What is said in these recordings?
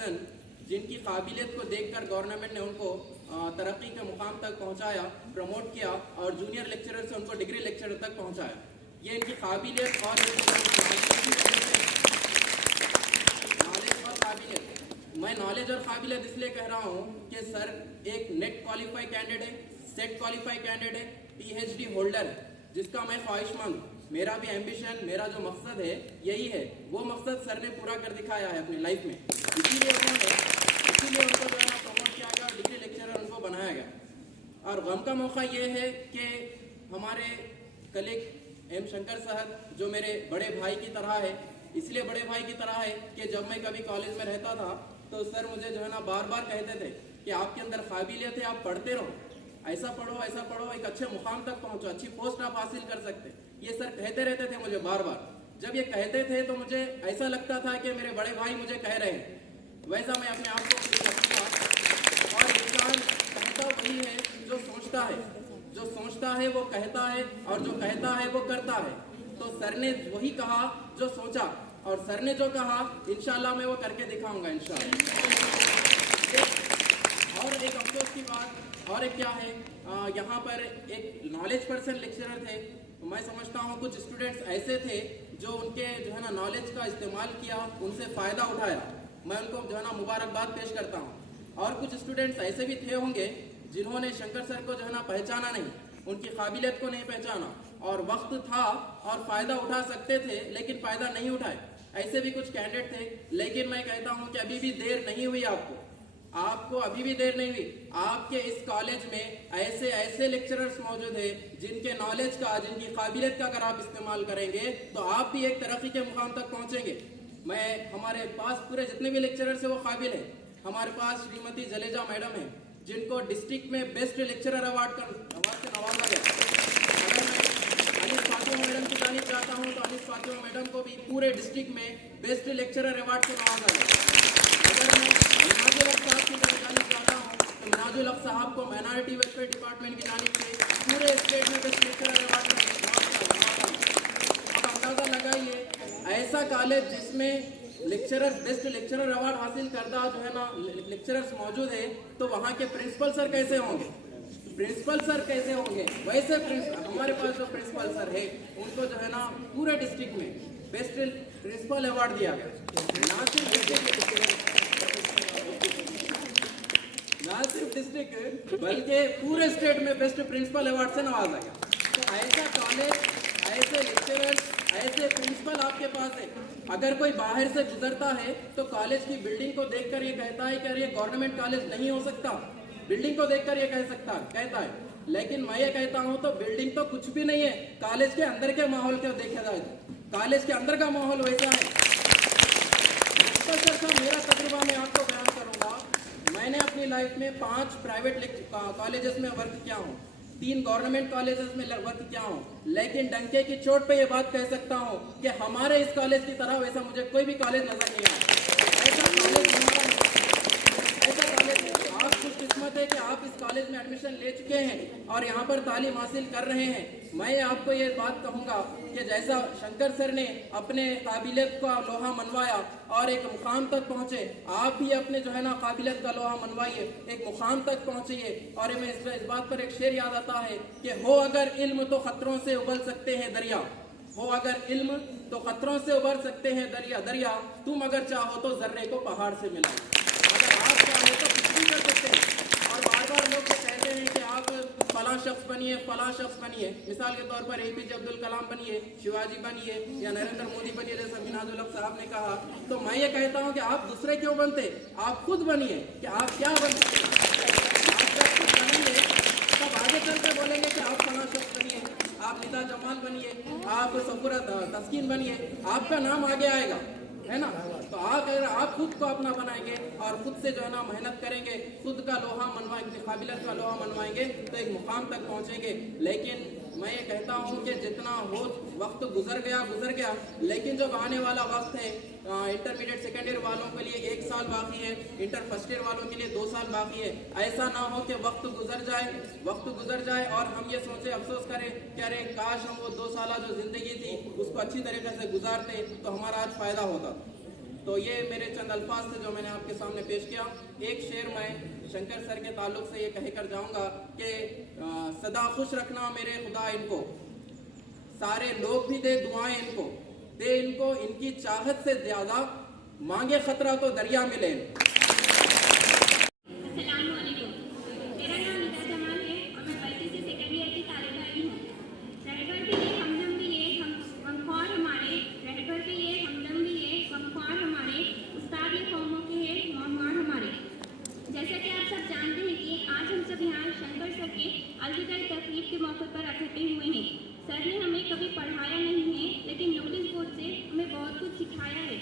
Person जिनकी काबिलियत को देखकर गवर्नमेंट ने उनको तरक्की के मुकाम तक पहुंचाया, प्रमोट किया और जूनियर लेक्चरर से उनको डिग्री लेक्चरर तक पहुंचाया। ये इनकी काबिलियत और नॉलेज और काबिलियत। मैं नॉलेज और काबिलियत इसलिए कह रहा हूँ कि सर एक नेट क्वालिफाई कैंडिडेट है, सेट क्वालिफाई कैंडिडेट है, PhD होल्डर है, जिसका मैं ख्वाहिशमंद हूँ। मेरा भी एम्बिशन, मेरा जो मकसद है यही है, वो मकसद सर ने पूरा कर दिखाया है अपनी लाइफ में। इसीलिए उनको जो है प्रमोट किया गया और डिग्री लेक्चरर उनको बनाया गया। और गम का मौका ये है कि हमारे कलीग M शंकर साहब जो मेरे बड़े भाई की तरह है, इसलिए बड़े भाई की तरह है कि जब मैं कभी कॉलेज में रहता था तो सर मुझे जो है ना बार बार कहते थे कि आपके अंदर काबिलियत है, आप पढ़ते रहो, ऐसा पढ़ो, एक अच्छे मुकाम तक पहुंचो, अच्छी पोस्ट आप हासिल कर सकते। ये सर कहते रहते थे मुझे बार बार। जब ये कहते थे तो मुझे ऐसा लगता था कि मेरे बड़े भाई मुझे कह रहे हैं, वैसा मैं अपने आप को फील करता। और इंसान कहता वही है जो सोचता है, जो सोचता है वो कहता है और जो कहता है वो करता है। तो सर ने वही कहा जो सोचा, और सर ने जो कहा इंशाल्लाह मैं वो करके दिखाऊंगा इंशाल्लाह। और एक अफसोस की बात और एक क्या है, यहाँ पर एक नॉलेज पर्सन लेक्चरर थे। मैं समझता हूँ कुछ स्टूडेंट्स ऐसे थे जो उनके जो है ना नॉलेज का इस्तेमाल किया, उनसे फ़ायदा उठाया। मैं उनको जो है ना मुबारकबाद पेश करता हूँ। और कुछ स्टूडेंट्स ऐसे भी थे होंगे जिन्होंने शंकर सर को जो है ना पहचाना नहीं, उनकी काबिलियत को नहीं पहचाना, और वक्त था और फ़ायदा उठा सकते थे लेकिन फ़ायदा नहीं उठाए। ऐसे भी कुछ कैंडिडेट थे। लेकिन मैं कहता हूँ कि अभी भी देर नहीं हुई, आपको अभी भी देर नहीं हुई। आपके इस कॉलेज में ऐसे लेक्चरर्स मौजूद हैं जिनके नॉलेज का, जिनकी काबिलियत का अगर आप इस्तेमाल करेंगे तो आप भी एक तरक्की के मुकाम तक पहुंचेंगे। हमारे पास पूरे जितने भी लेक्चरर्स हैं वो काबिल हैं। हमारे पास श्रीमती जलेजा मैडम है जिनको डिस्ट्रिक्ट में बेस्ट लेक्चरर अवार्ड से नवाजा गया। अगर मैं अनिस फातिमा मैडम की जानी चाहता हूँ तो अनिस फातिमा मैडम को भी पूरे डिस्ट्रिक्ट में बेस्ट लेक्चरर अवार्ड से नवाजा गया। अगर मैं मिनाजुल हक साहब की जानी चाहता हूँ तो मिनाजुल हक साहब को माइनॉरिटी वेलफेयर डिपार्टमेंट की जानिब से पूरे स्टेट में बेस्ट लेक्चरर अवार्ड में नवाजा। अब अंदाजा लगाइए, ऐसा कॉलेज जिसमें बेस्ट लेक्चरर अवार्ड हासिल करता जो है ना लेक्चरर्स मौजूद है, तो वहाँ के प्रिंसिपल सर कैसे होंगे? वैसे हमारे पास जो प्रिंसिपल सर है उनको जो है ना पूरे डिस्ट्रिक्ट में बेस्ट प्रिंसिपल अवार्ड दिया गया। ना सिर्फ डिस्ट्रिक्ट बल्कि पूरे स्टेट में बेस्ट प्रिंसिपल अवार्ड से नवाजा गया। तो ऐसा कॉलेज, ऐसे लेक्चरर्स, ऐसे प्रिंसिपल आपके पास है। अगर कोई बाहर से गुजरता है तो कॉलेज की बिल्डिंग को देखकर ये कहता है कि अरे ये गवर्नमेंट कॉलेज नहीं हो सकता, बिल्डिंग को देखकर ये कहता है। लेकिन मैं ये कहता हूँ तो बिल्डिंग तो कुछ भी नहीं है, कॉलेज के अंदर के माहौल को देखा जाए तो कॉलेज के अंदर का माहौल वैसा है। सर मेरा तजुर्बा मैं आपको बयान करूँगा। मैंने अपनी लाइफ में 5 प्राइवेट कॉलेजेस में वर्क किया हूँ, 3 गवर्नमेंट कॉलेजेस में वर्क किया हूँ, लेकिन डंके की चोट पे ये बात कह सकता हूँ कि हमारे इस कॉलेज की तरह वैसा मुझे कोई भी कॉलेज नजर नहीं आया। ऐसा कॉलेज आप खुशकिस्मत है कि आप इस कॉलेज में एडमिशन ले चुके हैं और यहाँ पर तालीम हासिल कर रहे हैं। मैं आपको ये बात कहूँगा कि जैसा शंकर सर ने अपने काबिलियत का लोहा मनवाया और एक मुकाम तक पहुँचे, आप भी अपने जो है ना काबिलियत का लोहा मनवाइए, एक मुकाम तक पहुँचिए। और मैं इस बात पर एक शेर याद आता है कि हो अगर इल्म तो खतरों से उबल सकते हैं दरिया, हो अगर इल्म तो खतरों से उबर सकते हैं दरिया, तुम अगर चाहो तो जर्रे को पहाड़ से मिलाओ। अगर आप चाहो तो कुछ भी कर सकते हैं। और बार बार लोग कहते हैं कि आप फला शख्स बनिए, मिसाल के तौर पर APJ अब्दुल कलाम बनिए, शिवाजी बनिए या नरेंद्र मोदी बनिए, जैसा मिनाजुल हक साहब ने कहा। तो मैं ये कहता हूँ कि आप दूसरे क्यों बनते, आप खुद बनिए कि आप क्या बनते हैं। आप जब खुद बनेंगे तब आगे चलकर बोलेंगे कि आप फला शख्स बनिए, आप निदा जमाल बनिए, आप सफूरा तस्कीन बनिए, आपका नाम आगे आएगा, है ना। तो अगर आप खुद को अपना बनाएंगे और खुद से जो है ना मेहनत करेंगे, खुद का लोहा मनवाएंगे, काबिलियत का लोहा मनवाएंगे तो एक मुकाम तक पहुंचेंगे। लेकिन मैं ये कहता हूँ कि जितना हो वक्त गुजर गया, लेकिन जब आने वाला वक्त है, इंटरमीडिएट सेकेंड ईयर वालों के लिए 1 साल बाकी है, इंटर फर्स्ट ईयर वालों के लिए 2 साल बाकी है। ऐसा ना हो कि वक्त गुजर जाए और हम ये सोचे, अफसोस करें कि अरे काश हम वो 2 साल जो जिंदगी थी उसको अच्छी तरीके से गुजारते तो हमारा आज फायदा होता। तो ये मेरे चंद अल्फाज थे जो मैंने आपके सामने पेश किया। एक शेर मैं शंकर सर के ताल्लुक से ये कहकर जाऊंगा कि सदा खुश रखना मेरे खुदा इनको, सारे लोग भी दे दुआएं इनको, दे इनको इनकी चाहत से ज्यादा, मांगे खतरा तो दरिया मिले। अलविदाई तकरीब के मौके पर इकट्ठे हुए हैं। सर ने हमें कभी पढ़ाया नहीं है, लेकिन नोटिस बोर्ड से हमें बहुत कुछ सिखाया है।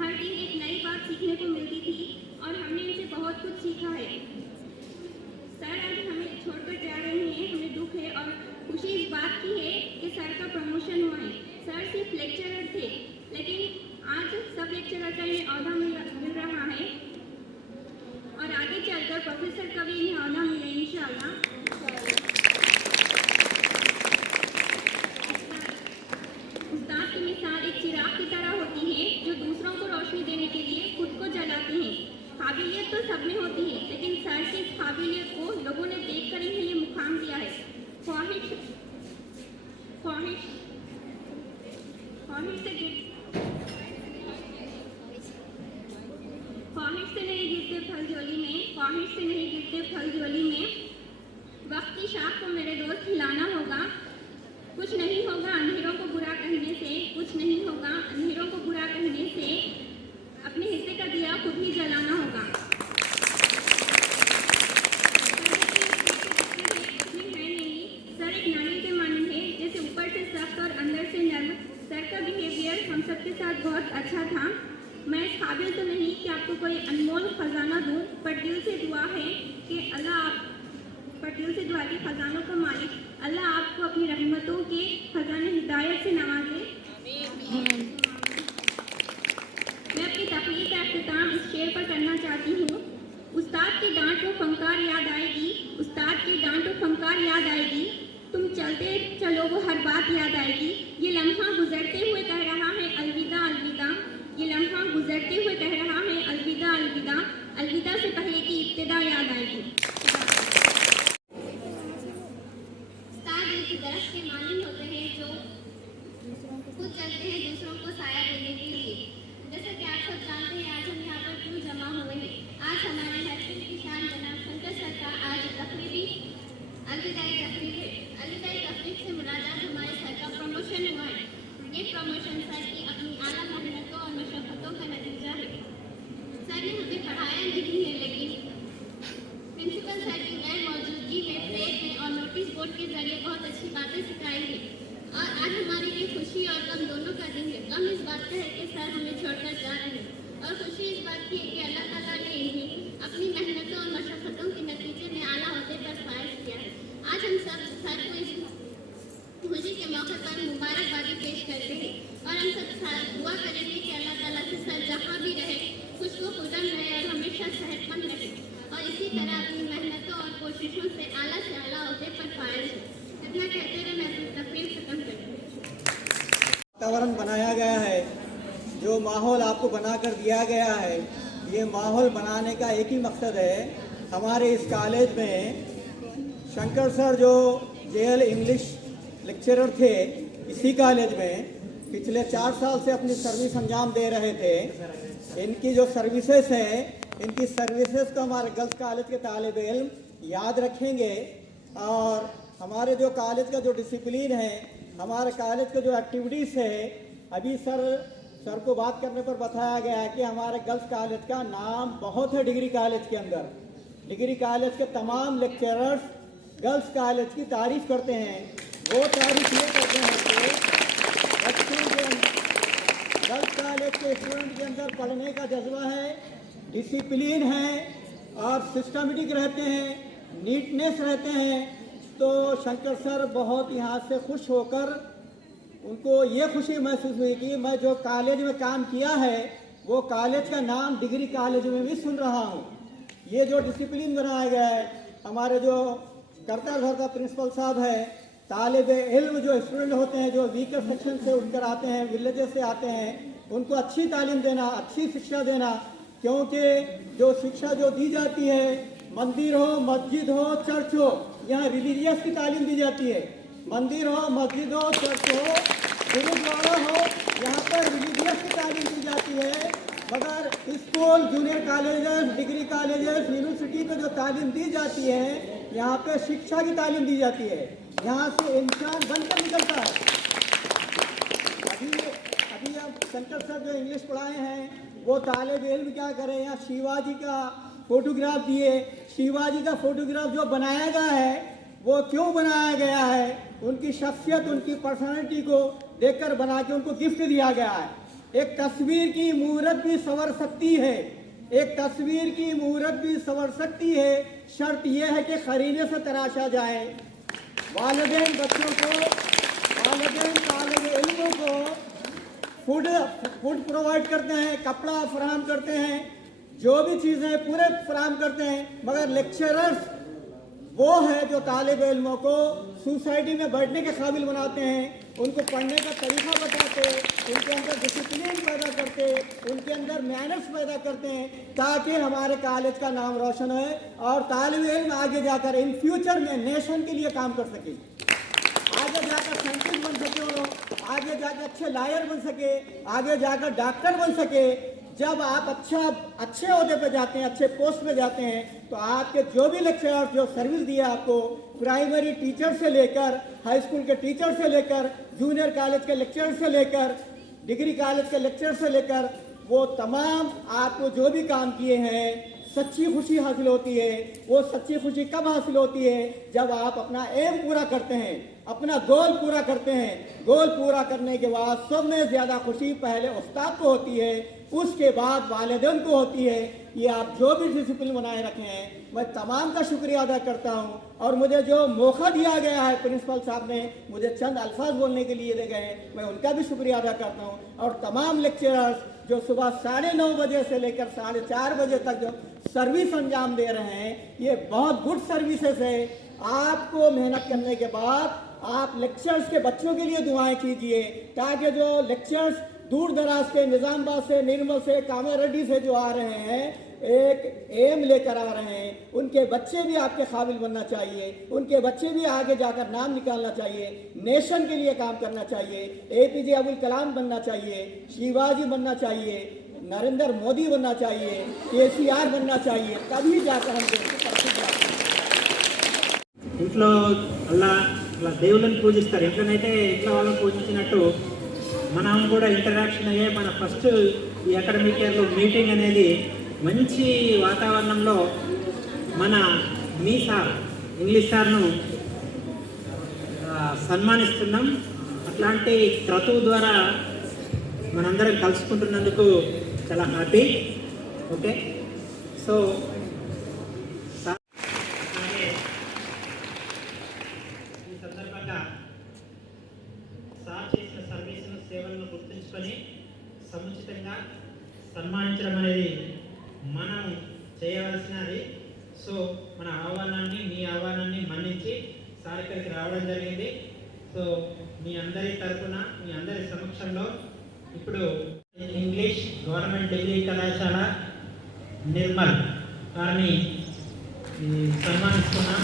हर दिन एक नई बात सीखने को मिलती थी और हमने इनसे बहुत कुछ सीखा है। सर आज हमें छोड़कर जा रहे हैं, हमें दुख है और खुशी इस बात की है कि सर का प्रमोशन हुआ है। सर सिर्फ लेक्चरर थे, लेकिन आज सब लेक्चरर का इन्हें औहदा मिल रहा है और आगे चलकर प्रोफेसर का भी इन्हें औहदा मिले इंशाअल्लाह। उस्ताद की मिसाल एक चिराग की तरह होती है जो दूसरों को रोशनी देने के लिए खुद को जलाते हैं। काबिलियत तो सब में होती है, लेकिन सर की इस काबिलियत को लोगों ने देखकर ही ये मुकाम दिया है। ख्वाहिश से नहीं गिरते फल झोली में, वक्त की शाख को मेरे दोस्त हिलाना होगा। कुछ नहीं होगा अंधेरों को बुरा कहने से, अपने हिस्से का दिया खुद ही जलाना होगा। सर एक नारियल के मानंद है, जैसे ऊपर से सख्त और अंदर से नर्म। सर का बिहेवियर हम सबके साथ बहुत अच्छा था। मैं इस काबिल तो नहीं कि आपको कोई अनमोल खजाना दूं, पर दिल से दुआ है कि खजानों का मालिक अल्लाह आपको अपनी रहमतों के खजाने हिदायत से नवाजे। मैं अपनी तकरीर का अख्तिताम इस शेर पर करना चाहती हूँ। उस्ताद की डांट व फंकार याद आएगी, तुम चलते चलो वो हर बात याद आएगी। ये लम्हा गुजरते हुए कह रहा है अलविदा, अलविदा से पहले की इब्तिदा याद आएगी। उस्ताद एक दरख्त के मानंद होते हैं जो खुद चलते हैं दूसरों को साया देने के लिए। जैसा कि आप सब जानते हैं आज हम यहाँ पर क्यों जमा हुए हैं। आज हमारे हस्ती की शान जनाब शंकर सर का आज तकरीबी अलविदाई तकरीब से मुलाकात हमारे सर का प्रमोशन हुआ है। ये प्रमोशन सर की अपनी आला मेहनतों और मशक्क़तों का नतीजा है। सर ने हमें पढ़ाया नहीं है, लेकिन प्रिंसिपल सर की गैर मौजूदगी में प्रेड में और नोटिस बोर्ड के जरिए बहुत अच्छी बातें सिखाई हैं। और आज हमारे लिए खुशी और गम दोनों का दिन है। गम इस बात का है कि सर हमें छोड़कर जा रहे हैं, और खुशी इस बात की है कि अल्लाह ताला ने इन्हें अपनी मेहनतों और मशक्क़तों के नतीजे में आला ओहदे पर फायज किया है। आज हम सब सर को इस खुशी के मौके पर मुबारकबादी पेश करते हैं और हम सब दुआ करेंगे कि अल्लाह ताला से सर जहाँ भी रहे खुशबू खुदम रहे और हमेशा सेहतमंद रहे और इसी तरह अपनी मेहनतों और कोशिशों से आला ओहदे पर फायज हो। इतना कहते हुए मैं अपनी तकरीर खत्म करती हूँ। वातावरण बनाया गया है, जो माहौल आपको बनाकर दिया गया है, ये माहौल बनाने का एक ही मकसद है। हमारे इस कॉलेज में शंकर सर जो जेएल इंग्लिश लेक्चरर थे, इसी कॉलेज में पिछले 4 साल से अपनी सर्विस अंजाम दे रहे थे। इनकी जो सर्विसेज हैं, इनकी सर्विसेज को हमारे गर्ल्स कॉलेज के तालिब इल्म याद रखेंगे। और हमारे जो कॉलेज का जो डिसिप्लिन है, हमारे कॉलेज का जो एक्टिविटीज़ है, अभी सर को बात करने पर बताया गया है कि हमारे गर्ल्स कॉलेज का नाम बहुत है डिग्री कॉलेज के अंदर। डिग्री कॉलेज के तमाम लेक्चरर्स गर्ल्स कॉलेज की तारीफ करते हैं। वो तारीफ ये करते हैं कि बच्चों के गर्ल्स कॉलेज के स्टूडेंट के अंदर पढ़ने का जज्बा है, डिसिप्लिन है और सिस्टमेटिक रहते हैं, नीटनेस रहते हैं। तो शंकर सर बहुत यहाँ से खुश होकर उनको ये खुशी महसूस हुई कि मैं जो कॉलेज में काम किया है वो कॉलेज का नाम डिग्री कॉलेज में भी सुन रहा हूँ। ये जो डिसिप्लिन बनाया गया है, हमारे जो करता धरता प्रिंसिपल साहब है, तालिब इल्म जो स्टूडेंट होते हैं, जो वीकर सेक्शन से उठकर आते हैं, विलेजेस से आते हैं, उनको अच्छी तालीम देना, अच्छी शिक्षा देना, क्योंकि जो शिक्षा जो दी जाती है, मंदिर हो, मस्जिद हो, चर्च हो, यहाँ रिलीजियस की तालीम दी जाती है। मंदिर हो, मस्जिद हो, चर्च हो, गुरुद्वारा हो, यहाँ पर रिलीजियस की तालीम दी जाती है। मगर school, junior colleges, degree colleges, university पे जो तालीम दी जाती है, यहाँ पे शिक्षा की तालीम दी जाती है। यहाँ से इंसान बनकर निकलता है। अभी अब शंकर सर जो इंग्लिश पढ़ाए हैं, वो तालिब इल्म क्या करें, यहाँ शिवाजी का फोटोग्राफ दिए। शिवाजी का फोटोग्राफ जो बनाया गया है, वो क्यों बनाया गया है, उनकी शख्सियत, उनकी पर्सनालिटी को देखकर बना के उनको गिफ्ट दिया गया है। एक तस्वीर की मूर्त भी संवर सकती है, एक तस्वीर की मूर्त भी संवर सकती है, शर्त यह है कि खरीदे से तराशा जाए। वालिदैन बच्चों को, वालिदैन तालिब इल्मों को फूड प्रोवाइड करते हैं, कपड़ा फराहम करते हैं, जो भी चीज़ें पूरे फराहम करते हैं, मगर लेक्चरर्स वो है जो तालिब इल्मों को सोसाइटी में बैठने के काबिल बनाते हैं, उनको पढ़ने का तरीका बताते, उनके अंदर डिसिप्लिन पैदा करते, उनके अंदर मैनर्स पैदा करते हैं, ताकि हमारे कॉलेज का नाम रोशन हो और तालिब इल्म आगे जाकर इन फ्यूचर में नेशन के लिए काम कर सके, आगे जाकर साइंटिस्ट बन सके, आगे जाकर अच्छे लॉयर बन सके, आगे जाकर डॉक्टर बन सके। जब आप अच्छे ओहदे पे जाते हैं, अच्छे पोस्ट पे जाते हैं, तो आपके जो भी लेक्चरर जो सर्विस दिया आपको, प्राइमरी टीचर से लेकर, हाई स्कूल के टीचर से लेकर, जूनियर कॉलेज के लेक्चरर से लेकर, डिग्री कॉलेज के लेक्चरर से लेकर, वो तमाम आपको जो भी काम किए हैं, सच्ची खुशी हासिल होती है। वो सच्ची खुशी कब हासिल होती है, जब आप अपना एम पूरा करते हैं, अपना गोल पूरा करते हैं। गोल पूरा करने के बाद सब में ज़्यादा खुशी पहले उस्ताद को होती है, उसके बाद वालिदैन को होती है। ये आप जो भी डिसिप्लिन बनाए रखे हैं, मैं तमाम का शुक्रिया अदा करता हूँ। और मुझे जो मौका दिया गया है, प्रिंसिपल साहब ने मुझे चंद अल्फाज बोलने के लिए दे गए, मैं उनका भी शुक्रिया अदा करता हूँ। और तमाम लेक्चरर्स जो सुबह 9:30 बजे से लेकर 4:30 बजे तक जो सर्विस अंजाम दे रहे हैं, ये बहुत गुड सर्विसेज है। आपको मेहनत करने के बाद आप लेक्चर्स के बच्चों के लिए दुआएं कीजिए, ताकि जो लेक्चर्स दूर दराज से, निजामबाद से, निर्मल से, कामारेड्डी से जो आ रहे हैं, एक एम लेकर आ रहे हैं, उनके बच्चे भी आपके काबिल बनना चाहिए, उनके बच्चे भी आगे जाकर नाम निकालना चाहिए, नेशन के लिए काम करना चाहिए, APJ अब्दुल कलाम बनना चाहिए, शिवाजी बनना चाहिए, नरेंद्र मोदी बनना चाहिए, KCR बनना चाहिए, तभी जाकर हम देश को प्रसिद्ध ఇంట్లో అలా దేవుళ్ళని పూజిస్తారు. ఇంట్లోనైతే ఇంట్లో వాళ్ళని పూజించినట్టు మనం కూడా ఇంటరాక్షన్ అయ్యే మన ఫస్ట్ ఈ అకాడమిక్ ఇయర్లో మీటింగ్ అనేది మంచి వాతావరణంలో మన మీ సార్ ఇంగ్లీష్ సార్ను సన్మానిస్తున్నాం. అట్లాంటి క్రతువు ద్వారా మనందరం కలుసుకుంటున్నందుకు చాలా హ్యాపీ. ఓకే, సో ఈ సందర్భంగా సార్ చేసిన సర్వీసును, సేవలను గుర్తుంచుకొని సముచితంగా సన్మానించడం అనేది మనం చేయవలసినది. సో మన ఆహ్వానాన్ని, మీ ఆహ్వానాన్ని మన్నించి సార్ ఇక్కడికి రావడం జరిగింది. సో మీ అందరి తరఫున, మీ అందరి సమక్షంలో ఇప్పుడు ఇంగ్లీష్ గవర్నమెంట్ డిగ్రీ కళాశాల నిర్మల్ గారిని సన్మానిస్తున్నాం.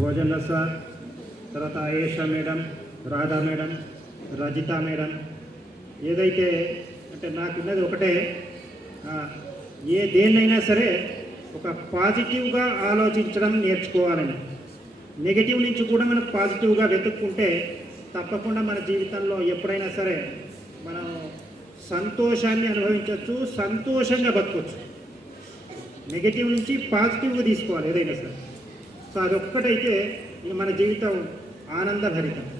భోజన సార్, తర్వాత Ayesha madam, Radha madam, Rajitha madam, ఏదైతే అంటే నాకున్నది ఒకటే, ఏ దేన్నైనా సరే ఒక పాజిటివ్గా ఆలోచించడం నేర్చుకోవాలని. నెగిటివ్ నుంచి కూడా మనం పాజిటివ్గా వెతుక్కుంటే తప్పకుండా మన జీవితంలో ఎప్పుడైనా సరే మనం సంతోషాన్ని అనుభవించవచ్చు, సంతోషంగా బతకొచ్చు. నెగిటివ్ నుంచి పాజిటివ్గా తీసుకోవాలి ఏదైనా సరే. సో అదొక్కటైతే ఇక మన జీవితం ఆనందభరితం.